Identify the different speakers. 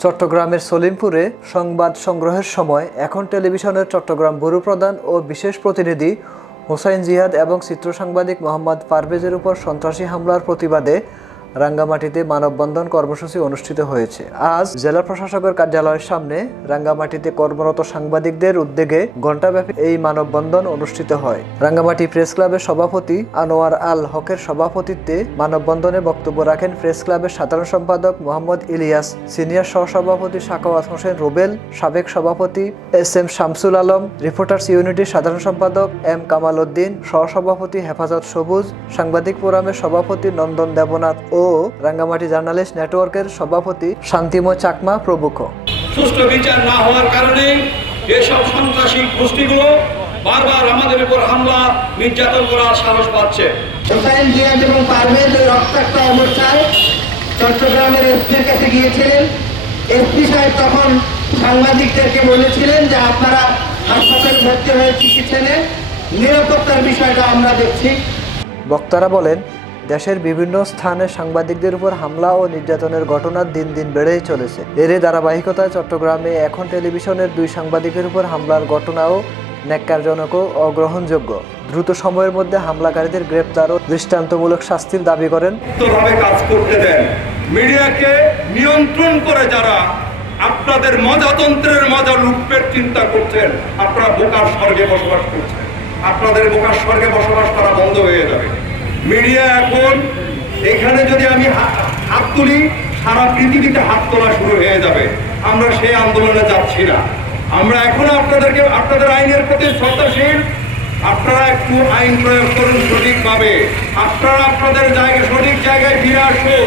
Speaker 1: চট্টগ্রামের সলিমপুরে সংবাদ সংগ্রহের সময় এখন টেলিভিশনের চট্টগ্রাম ব্যুরো প্রধান ও বিশেষ প্রতিনিধি হোসাইন জিহাদ এবং চিত্র সাংবাদিক মোহাম্মদ পারভেজের উপর সন্ত্রাসী হামলার প্রতিবাদে রাঙ্গামাটিতে মানববন্ধন কর্মসূচি অনুষ্ঠিত হয়েছে। আজ জেলা প্রশাসকের কার্যালয়ের সামনে রাঙ্গামাটিতে কর্মরত সাংবাদিকদের উদ্যোগে ঘণ্টাব্যাপী এই মানববন্ধন অনুষ্ঠিত হয়। রাঙ্গামাটি প্রেস ক্লাবের সভাপতি আনোয়ার আল হকের সভাপতিত্বে মানববন্ধনে বক্তব্য রাখেন প্রেস ক্লাবের সাধারণ সম্পাদক মোহাম্মদ ইলিয়াস, সিনিয়র সহসভাপতি সাকাওয়াত হোসেন রুবেল, সাবেক সভাপতি S M Shamsul Alam, reporters ইউনিটির সাধারণ সম্পাদক এম কামাল উদ্দিন, সহসভাপতি হেফাজত সবুজ, সাংবাদিক ফোরামের সভাপতি নন্দন দেবনাথ ও রাঙ্গামাটি জার্নালিস্ট নেটওয়ার্কের সভাপতি শান্তিময় চাকমা প্রমুখ।
Speaker 2: সুষ্ঠু বিচার না হওয়ার কারণে এসব সন্ত্রাসী গোষ্ঠীগুলো বারবার আমাদের উপর হামলা নির্যাতন করার সাহস পাচ্ছে।
Speaker 3: হোসাইন জিয়াদ এবং পারভেজ রক্তাক্ত অবস্থায় চট্টগ্রামের এসপির কাছে গিয়েছিলেন। এসপি সাহেব তখন সাংবাদিকদেরকে বলেছিলেন যে আপনারা হাসপাতালে ভর্তি হয়ে চিকিৎসা নেন। নিরাপত্তার বিষয়টা আমরা দেখছি।
Speaker 1: বক্তারা বলেন দেশের বিভিন্ন স্থানে সাংবাদিকদের উপর হামলা ও নির্যাতনের ঘটনা দিন দিন বেড়েই চলেছে। এরই ধারাবাহিকতায় চট্টগ্রামে এখন টেলিভিশনের দুই সাংবাদিকের উপর হামলার ঘটনাও ন্যাক্কারজনক ও অগ্রহণযোগ্য। দ্রুত সময়ের মধ্যে হামলাকারীদের গ্রেপ্তার ও দৃষ্টান্তমূলক শাস্তির দাবি করেন।
Speaker 2: কাজ করতে দেন। মিডিয়াকে নিয়ন্ত্রণ করে যারা আপনাদের মজাতন্ত্রের মজা লুটপের চিন্তা করছেন, আপনারা বোকার স্বর্গে বসবাস করছেন। আপনাদের বোকার স্বর্গে বসবাস করা বন্ধ হয়ে যাবে। মিডিয়া এখন এখানে যদি আমি হাত তুলি, সারা পৃথিবীতে হাত তোলা শুরু হয়ে যাবে। আমরা সেই আন্দোলনে যাচ্ছি না। আমরা এখন আপনাদেরকে, আপনাদের আইনের প্রতি শ্রদ্ধাশীল। আপনারা একটু আইন প্রয়োগ করুন সঠিকভাবে। আপনারা আপনাদের জায়গায় সঠিক জায়গায় ফিরে আসুন।